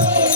Yeah.